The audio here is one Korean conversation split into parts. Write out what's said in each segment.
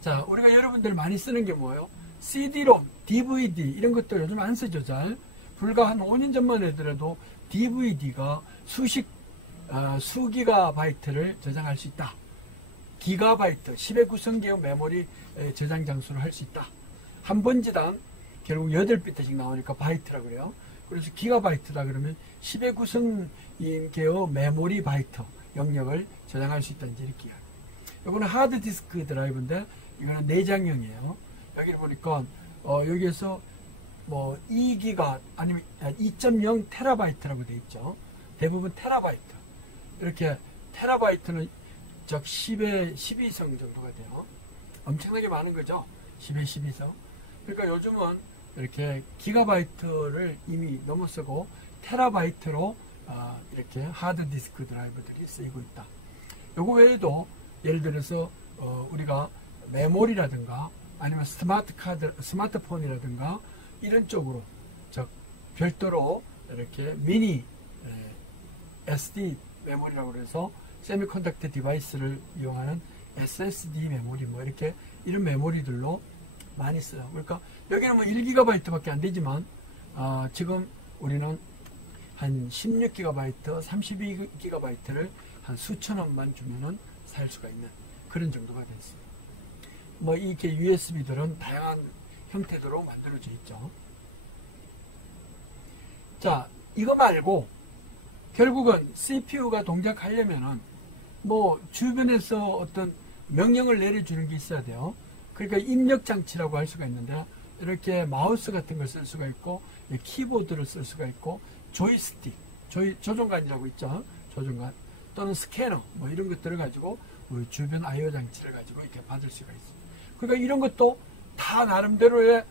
자, 우리가 여러분들 많이 쓰는 게 뭐예요? CD-ROM, DVD 이런 것들 요즘 안 쓰죠. 잘 불과 한 5년 전만 해더라도 DVD가 수 기가바이트를 저장할 수 있다. 기가바이트 10의 구성계의 메모리 저장 장수를 할 수 있다. 한 번지당 결국 8비트씩 나오니까 바이트라 그래요. 그래서 기가바이트다 그러면 10의 구성계의 메모리 바이트 영역을 저장할 수 있다는 이렇게 이야기. 이거는 하드디스크 드라이브인데 이거는 내장형이에요. 여기 보니까 여기에서 뭐 2기가 아니면 2.0 테라바이트라고 되어 있죠. 대부분 테라바이트. 이렇게 테라바이트는 즉 10의 12성 정도가 돼요. 엄청나게 많은 거죠. 10의 12성. 그러니까 요즘은 이렇게 기가바이트를 이미 넘어서고 테라바이트로 이렇게 하드디스크 드라이브들이 쓰이고 있다. 요거 외에도 예를 들어서 우리가 메모리라든가 아니면 스마트폰이라든가 이런 쪽으로 즉 별도로 이렇게 미니 SD 메모리라고 해서 세미컨덕터 디바이스를 이용하는 SSD 메모리 뭐 이렇게 이런 메모리들로 많이 써요. 그러니까 여기는 뭐 1GB 밖에 안 되지만 지금 우리는 한 16GB, 32GB를 한 수천 원만 주면은 살 수가 있는 그런 정도가 됐어요. 뭐 이렇게 USB들은 다양한 형태로 만들어져 있죠. 자, 이거 말고 결국은 CPU가 동작하려면은 뭐 주변에서 어떤 명령을 내려주는 게 있어야 돼요. 그러니까 입력 장치라고 할 수가 있는데 이렇게 마우스 같은 걸 쓸 수가 있고 키보드를 쓸 수가 있고 조이스틱, 조종관이라고 있죠. 조종관 또는 스캐너 뭐 이런 것들을 가지고 우리 주변 I/O 장치를 가지고 이렇게 받을 수가 있습니다. 그러니까 이런 것도 다 나름대로의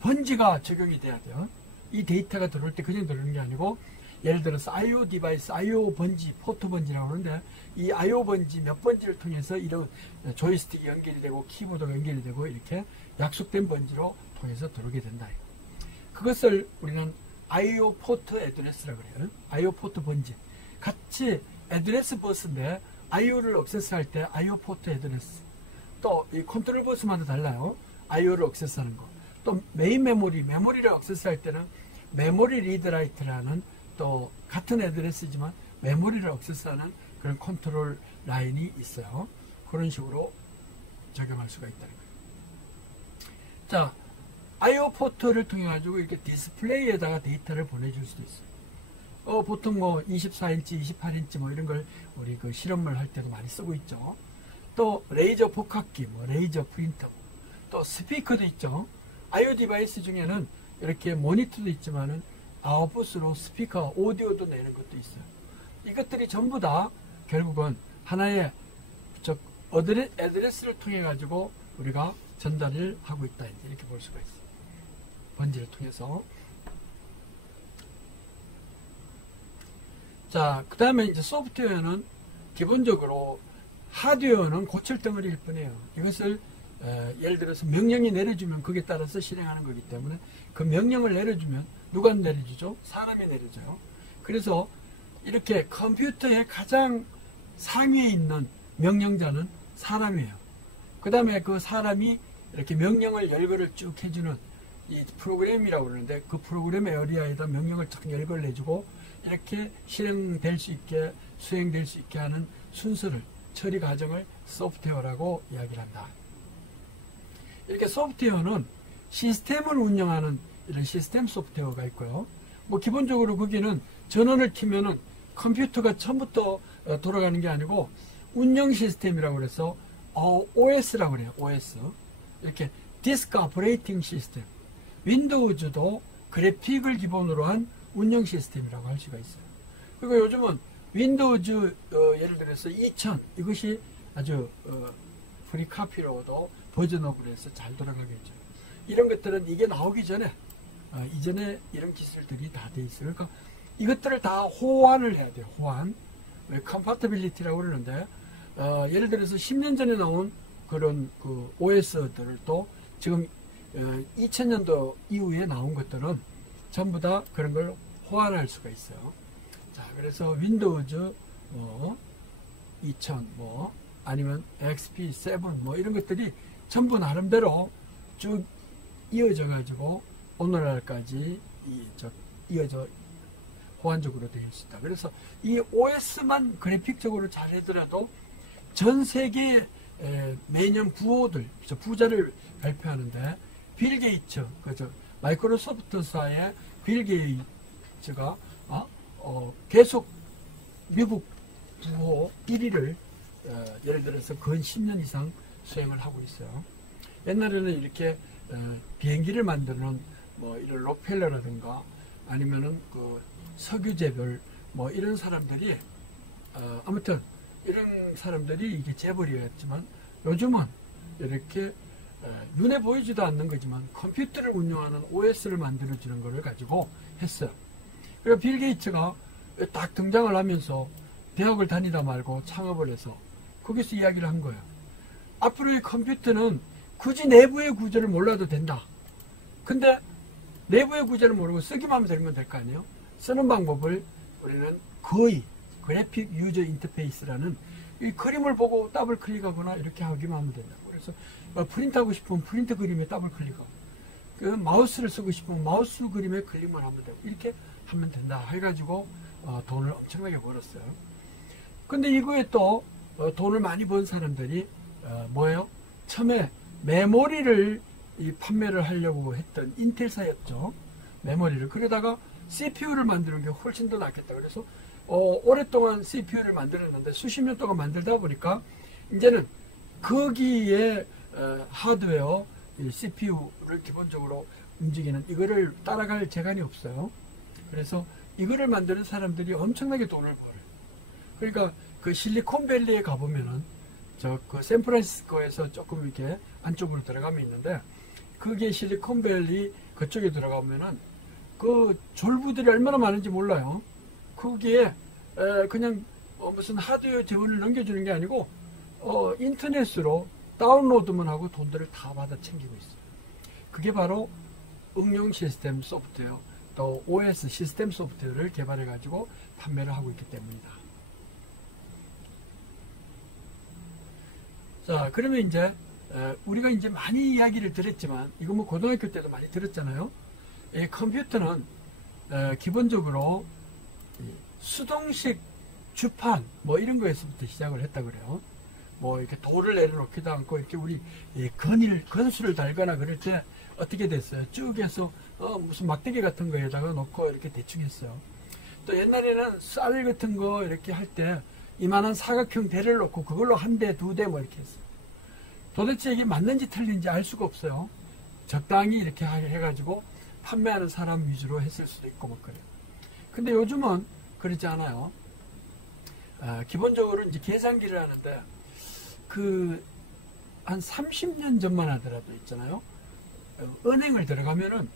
번지가 적용이 돼야 돼요. 이 데이터가 들어올 때 그냥 들어오는 게 아니고 예를 들어서 I/O 디바이스, I/O 번지, 포트 번지라고 하는데 이 I/O 번지 몇 번지를 통해서 이런 조이스틱이 연결이 되고 키보드가 연결이 되고 이렇게 약속된 번지로 통해서 들어오게 된다. 그것을 우리는 I/O 포트 애드레스라고 그래요. I/O 포트 번지. 같이 애드레스 버스인데 I/O를 억세스할 때 I/O 포트 애드레스. 또 이 컨트롤 버스마다 달라요. I/O를 억세스하는 거. 또 메인 메모리를 억세스할 때는 메모리 리드 라이트라는 또 같은 애드레스지만 메모리를 억세스하는 그런 컨트롤 라인이 있어요. 그런 식으로 적용할 수가 있다는 거예요. 자, I/O 포트를 통해 가지고 이렇게 디스플레이에다가 데이터를 보내줄 수도 있어요. 보통 뭐 24인치, 28인치 뭐 이런 걸 우리 그 실험을 할 때도 많이 쓰고 있죠. 또 레이저 복합기, 뭐 레이저 프린터, 또 스피커도 있죠. I/O 디바이스 중에는 이렇게 모니터도 있지만은 아웃풋으로 스피커, 오디오도 내는 것도 있어요. 이것들이 전부 다 결국은 하나의 애드레스를 통해 가지고 우리가 전달을 하고 있다 이렇게 볼 수가 있어요. 번지를 통해서. 자, 그 다음에 이제 소프트웨어는 기본적으로 하드웨어는 고철 덩어리일 뿐이에요. 이것을 예를 들어서 명령이 내려주면 거기에 따라서 실행하는 거기 때문에 그 명령을 내려주면 누가 내려주죠? 사람이 내려줘요. 그래서 이렇게 컴퓨터의 가장 상위에 있는 명령자는 사람이에요. 그 다음에 그 사람이 이렇게 명령을 열거를 쭉 해주는 이 프로그램이라고 그러는데 그 프로그램 에어리아에다 명령을 쫙 열거를 해주고 이렇게 실행될 수 있게 수행될 수 있게 하는 순서를 처리 과정을 소프트웨어라고 이야기를 한다. 이렇게 소프트웨어는 시스템을 운영하는 이런 시스템 소프트웨어가 있고요. 뭐 기본적으로 거기는 전원을 켜면은 컴퓨터가 처음부터 돌아가는 게 아니고 운영 시스템이라고 그래서 OS라고 그래요. OS. 이렇게 디스크 오퍼레이팅 시스템. 윈도우즈도 그래픽을 기본으로 한 운영 시스템이라고 할 수가 있어요. 그리고 요즘은 윈도우즈 예를 들어서 2000 이것이 아주 프리카피로도 버전업을 해서 잘 돌아가겠죠. 이런 것들은 이게 나오기 전에 이전에 이런 기술들이 다 돼 있어요. 그러니까 이것들을 다 호환을 해야 돼요. 호환. 컴파티빌리티라고 그러는데 예를 들어서 10년 전에 나온 그런 그 OS들을 또 지금 2000년도 이후에 나온 것들은 전부 다 그런 걸 호환할 수가 있어요. 자, 그래서 윈도우즈 2000 아니면 XP7 뭐 이런 것들이 전부 나름대로 쭉 이어져 가지고 오늘날까지 이어져 호환적으로 되어 있습니다. 그래서 이 OS만 그래픽적으로 잘 하더라도 전 세계 매년 부자를 발표하는데 빌 게이츠, 그죠? 마이크로소프트사의 빌 게이츠가 계속 미국 부호 1위를 예를 들어서 근 10년 이상 수행을 하고 있어요. 옛날에는 이렇게 비행기를 만드는 뭐 이런 로펠러라든가 아니면은 그 석유재별 뭐 이런 사람들이 아무튼 이런 사람들이 이게 재벌이었지만 요즘은 이렇게 눈에 보이지도 않는 거지만 컴퓨터를 운영하는 OS를 만들어주는 것을 가지고 했어요. 그러니까 빌 게이츠가 딱 등장을 하면서 대학을 다니다 말고 창업을 해서 거기서 이야기를 한 거예요. 앞으로의 컴퓨터는 굳이 내부의 구조를 몰라도 된다. 근데 내부의 구조를 모르고 쓰기만 하면 되면 될 거 아니에요? 쓰는 방법을 우리는 거의 그래픽 유저 인터페이스라는 이 그림을 보고 더블 클릭하거나 이렇게 하기만 하면 된다. 그래서 프린트하고 싶으면 프린트 그림에 더블 클릭하고 그 마우스를 쓰고 싶으면 마우스 그림에 클릭만 하면 되고 이렇게 하면 된다 해가지고 돈을 엄청나게 벌었어요. 근데 이거에 또 돈을 많이 번 사람들이 뭐예요? 처음에 메모리를 판매를 하려고 했던 인텔사였죠. 메모리를. 그러다가 CPU를 만드는 게 훨씬 더 낫겠다. 그래서 오랫동안 CPU를 만들었는데 수십 년 동안 만들다 보니까 이제는 거기에 하드웨어 CPU를 기본적으로 움직이는 이거를 따라갈 재간이 없어요. 그래서 이거를 만드는 사람들이 엄청나게 돈을 벌어요. 그러니까 그 실리콘밸리에 가보면은 그 샌프란시스코에서 조금 이렇게 안쪽으로 들어가면 있는데 그게 실리콘밸리 그쪽에 들어가면은 그 졸부들이 얼마나 많은지 몰라요. 거기에 그냥 무슨 하드웨어 지원을 넘겨주는 게 아니고 인터넷으로 다운로드만 하고 돈들을 다 받아 챙기고 있어요. 그게 바로 응용 시스템 소프트웨어 또 OS 시스템 소프트웨어를 개발해 가지고 판매를 하고 있기 때문이다. 자, 그러면 이제 우리가 이제 많이 이야기를 들었지만 이거 뭐 고등학교 때도 많이 들었잖아요. 이 컴퓨터는 기본적으로 수동식 주판 뭐 이런 거에서부터 시작을 했다 그래요. 뭐 이렇게 돌을 내려놓기도 않고 이렇게 우리 건수를 달거나 그럴 때 어떻게 됐어요? 쭉 해서 무슨 막대기 같은 거에다가 놓고 이렇게 대충 했어요. 또 옛날에는 쌀 같은 거 이렇게 할 때 이만한 사각형 대를 놓고 그걸로 한 대, 두 대 뭐 이렇게 했어요. 도대체 이게 맞는지 틀린지 알 수가 없어요. 적당히 이렇게 해가지고 판매하는 사람 위주로 했을 수도 있고 뭐 그래요. 근데 요즘은 그렇지 않아요. 기본적으로 이제 계산기를 하는데 한 30년 전만 하더라도 있잖아요. 은행을 들어가면은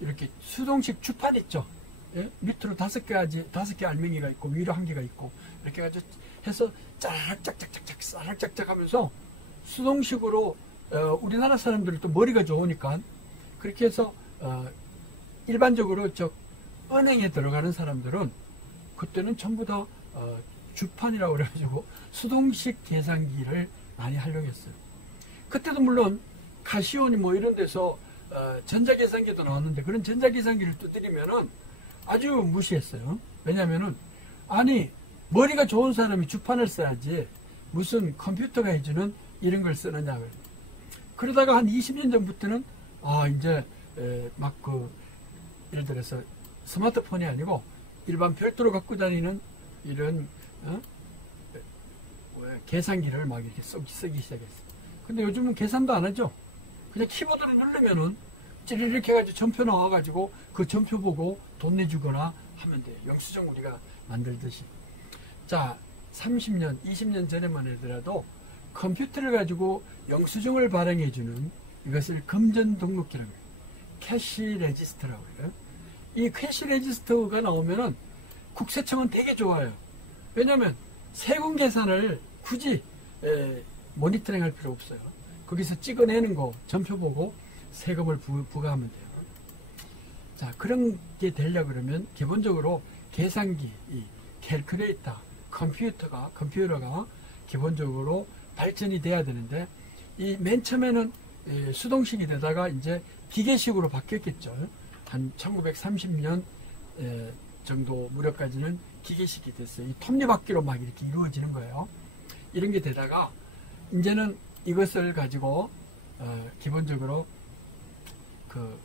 이렇게 수동식 주판 있죠. 예? 밑으로 5개 알맹이가 있고 위로 1개가 있고 이렇게 가지고 해서 짝짝짝짝짝 싹짝짝 하면서 수동식으로 우리나라 사람들은 또 머리가 좋으니까 그렇게 해서 일반적으로 은행에 들어가는 사람들은 그때는 전부 다 주판이라고 그래가지고 수동식 계산기를 많이 활용했어요. 그때도 물론 카시오니 뭐 이런 데서 전자계산기도 나왔는데 그런 전자계산기를 두드리면은 아주 무시했어요. 왜냐면은 아니 머리가 좋은 사람이 주판을 써야지 무슨 컴퓨터가 해주는 이런 걸 쓰느냐. 그러다가 한 20년 전부터는 이제 예를 들어서 스마트폰이 아니고 일반 별도로 갖고 다니는 이런 계산기를 막 이렇게 쓰기 시작했어요. 근데 요즘은 계산도 안 하죠. 그냥 키보드를 누르면은 찌르륵 해가지고 전표 나와가지고 그 전표 보고 돈 내주거나 하면 돼요. 영수증 우리가 만들듯이. 자, 30년, 20년 전에만 하더라도 컴퓨터를 가지고 영수증을 발행해주는 이것을 금전 등록기라고 해요. 캐시 레지스터라고 해요. 이 캐시 레지스터가 나오면은 국세청은 되게 좋아요. 왜냐면 세금 계산을 굳이 모니터링 할 필요 없어요. 거기서 찍어내는 거 전표 보고 세금을 부과하면 돼요. 자, 그런 게 되려고 그러면 기본적으로 계산기, 이 캘큘레이터, 컴퓨터가 기본적으로 발전이 돼야 되는데, 이 맨 처음에는 수동식이 되다가 이제 기계식으로 바뀌었겠죠. 한 1930년 정도 무렵까지는 기계식이 됐어요. 이 톱니바퀴로 막 이렇게 이루어지는 거예요. 이런 게 되다가 이제는 이것을 가지고 기본적으로 그